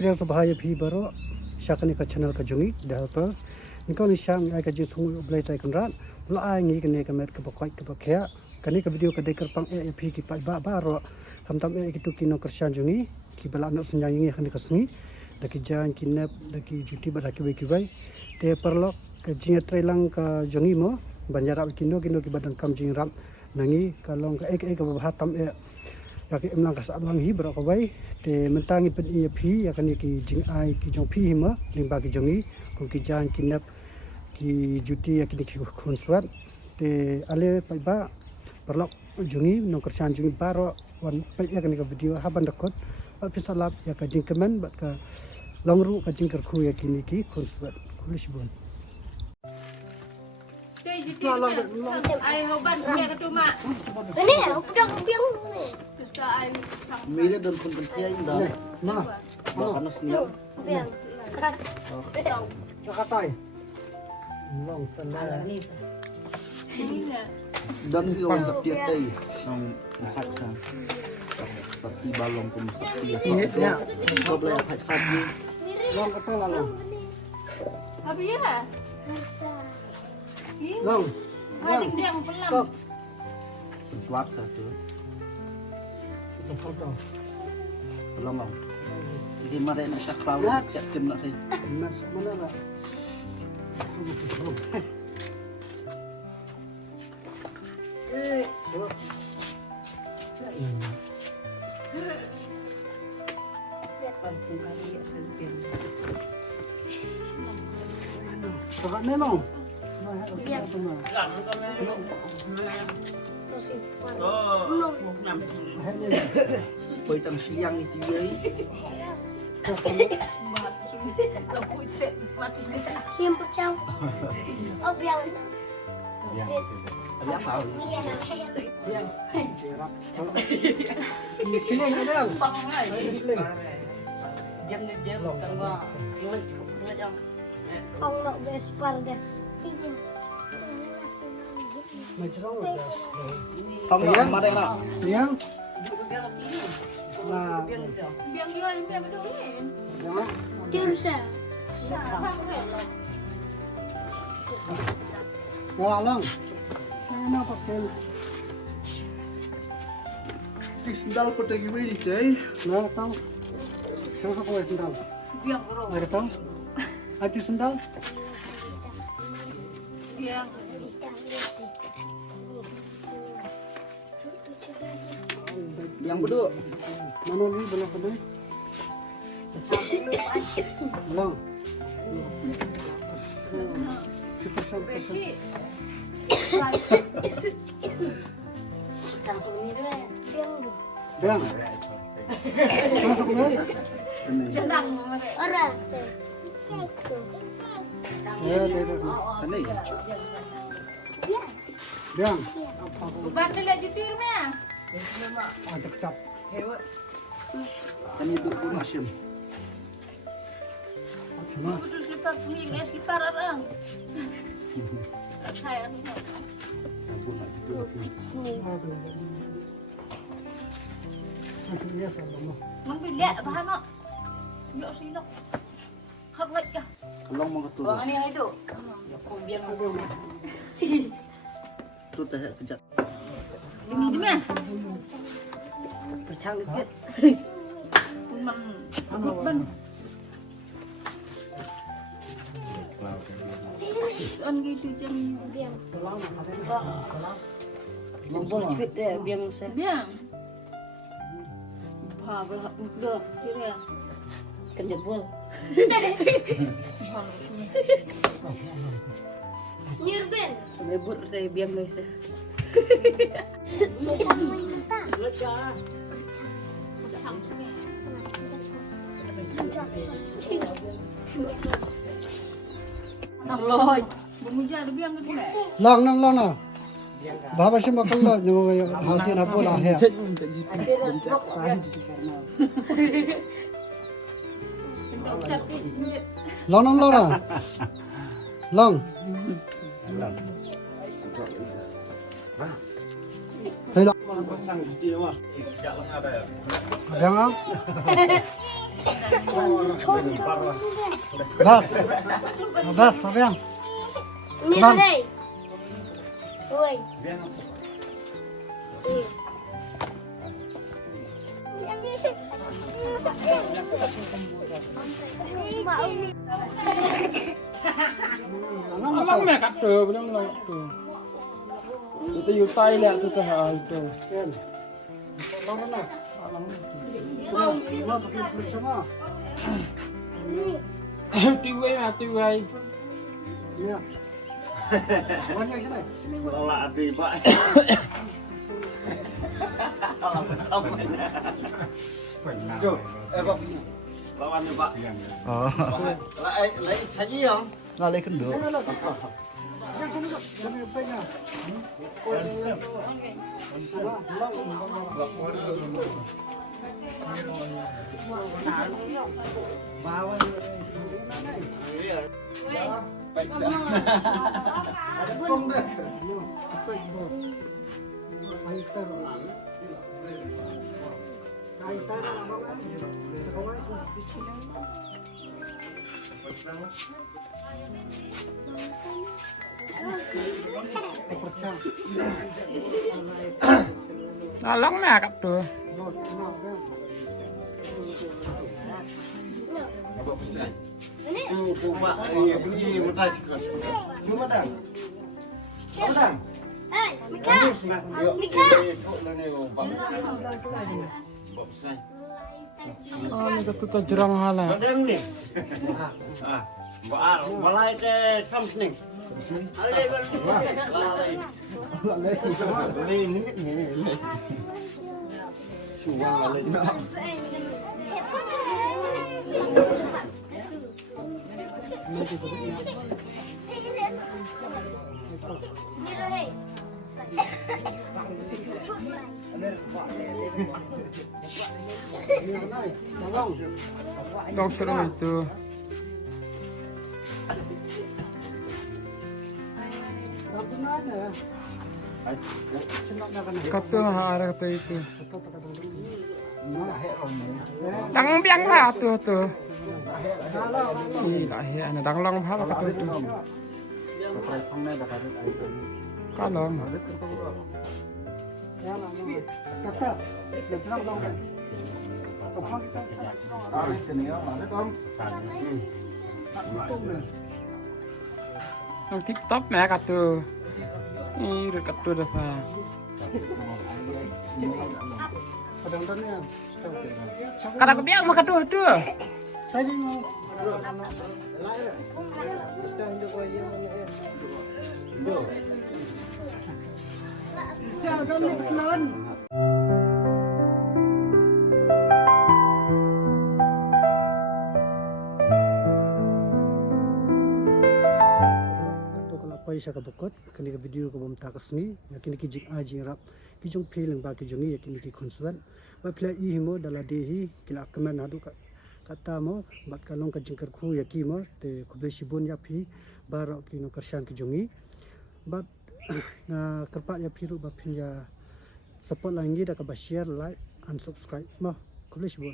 Priang sebahaya pi baru syakani ka channel ka jungi the helpers nikau ni syang ai ka jisung ublai cai kanrat la ai ngi kene ka met ka bakoi ka bakhya kani ka video ka dekar pang e pi ki pa ba ro kamtam e ki tu kino kersyan jungi ki bala no senjang ngi kani ka sngi daki jan kinap daki juti ba daki ki bai te perlok ka jinga trailang ka jungi mo banjara kino ki badan kam jing ram nangi kalong ka ek ka bahatam e yaki emlang ka sablang hi bro ka bai te mentangi pen ia phi ya kan ki jing ai ki jong phi hima limba ki jongi ko ki jan kinap ki juti ya ki khon swat te ale pai ba perlok jongi no kersan jongi baro wan pai ya kan ka video haban rekod pisalap ya ka jing kemen bat ka longru ka jing kerkhu ya kini ki khon swat kulish bon ai hoban punya ketuma. Ini udah biang nih. Terus ai Mila dan pentingnya indah. mana Bahkan seniap. Biang. Jakarta long tanda ini ya. Dan juga sakti tay yang saksa. Sakti balong pun sakti. ya Kau boleh pakai sakti. long kata lalu Apa ya? long Ada dia pelam. Kuat satu. itu foto Belum. Jadi mari nak syaklau. Siap tim nak ni. mas mana lah Kakak Nemo. Biang. Kau siang itu ye. Siang pecah. Oh biang. Ada apa? Sini ada yang. Không nọ bespar deh. Tiga. Macam Tong nak mana nak? yang nah Biang dia ini apa dulu ni? yang Tirsa. Walang. Saya nak pakai. Di sendal pada gimana cai? Nah, tahu. Siapa kau sendal? Biang bro. Ada tahu? Ada sendal? Biang. Yang beduk. Mana ni belah belah? Belah. Super super. Besi. Biang dulu. Bang. Masuk ni. Sedang mereka. Orang. Ya, ya, ya. Ini. Bang. Bandel lagi tirnya. Ada kecap. Ini beduk pun asyam. Cuma. Putus lipat peming es lipat orang. Tak saya ni. Ampun nak gitu. Masuk biasa lah. Membilik bahan nak. Yok silok. Kharwat ya. Kalau mau ketul. Oh, ini itu. Oh, biar Tu teh kejap. Ini dia. bercang dikit. Man. Ikut ban. An gitu jam Biang. Bol fit deh, biar saya. dia. Ha belah muda kira. Kenjat bol. Nirben. Rebut saya biar guys. Bukan main tak. Naloi. Bermuja ada biang ke dia. Long nang long na. Baba sih makan lah, jangan hati nak bola ya. Untuk capi. Long nang long na. Long. Hey long. Yang ah. Bas. Bas, sayang. Nirben. Oi. Alang mẹ cắt trừ bên trong lòng trừ. Tụi tôi dùng tay lẹ tụi tôi hả trừ. Sen. Lama na. Alang. Wah, pakai kulit sama. Tiwai mà tiwai. Iya. Semuanya ke sini. Wala ati pak. Cuk, Pak. Lawan nih Pak. Oh. Lại cháy không? Nah, lấy kendor. Sini lah. Yang sini lah. Sini pegang. Xong đây. Alang mẹ cắt trừ. Pak, ini mutai sikit. Cuma dah. Apa dah? Hey, Mika. Mika. Oh, ni kata tu jerang hala. Ada yang ni? Ah, balai ke sam sini. Ini. Suang balai. Nirben. Dokter itu. Kata ada kata itu. Dang biang lah tu. Iya, ya, ada dang long apa kata itu. Kalong. Kata. Yang cerah dong. Kapal kita. Ini mana Tom? Nang TikTok mẹ kata. Ih, dekat tu dah pa. Kadang-kadangnya. Kada ko biang maka tu. Saya bingung. Siapa kami betulan? Siya kabukot kani ka video ko bam takas ni yakin ki jing aji rap ki jong feeling ba ki jongi yakin ki konsuan ba pla I himo dala dehi kila kaman hadu ka kata mo bat kalong ka jingkar khu yaki mo te khube sibon ya phi baro ki no karshan ki jongi bat na karpa ya phiru ba phin ya support langi da ka ba share like and subscribe mo khube sibon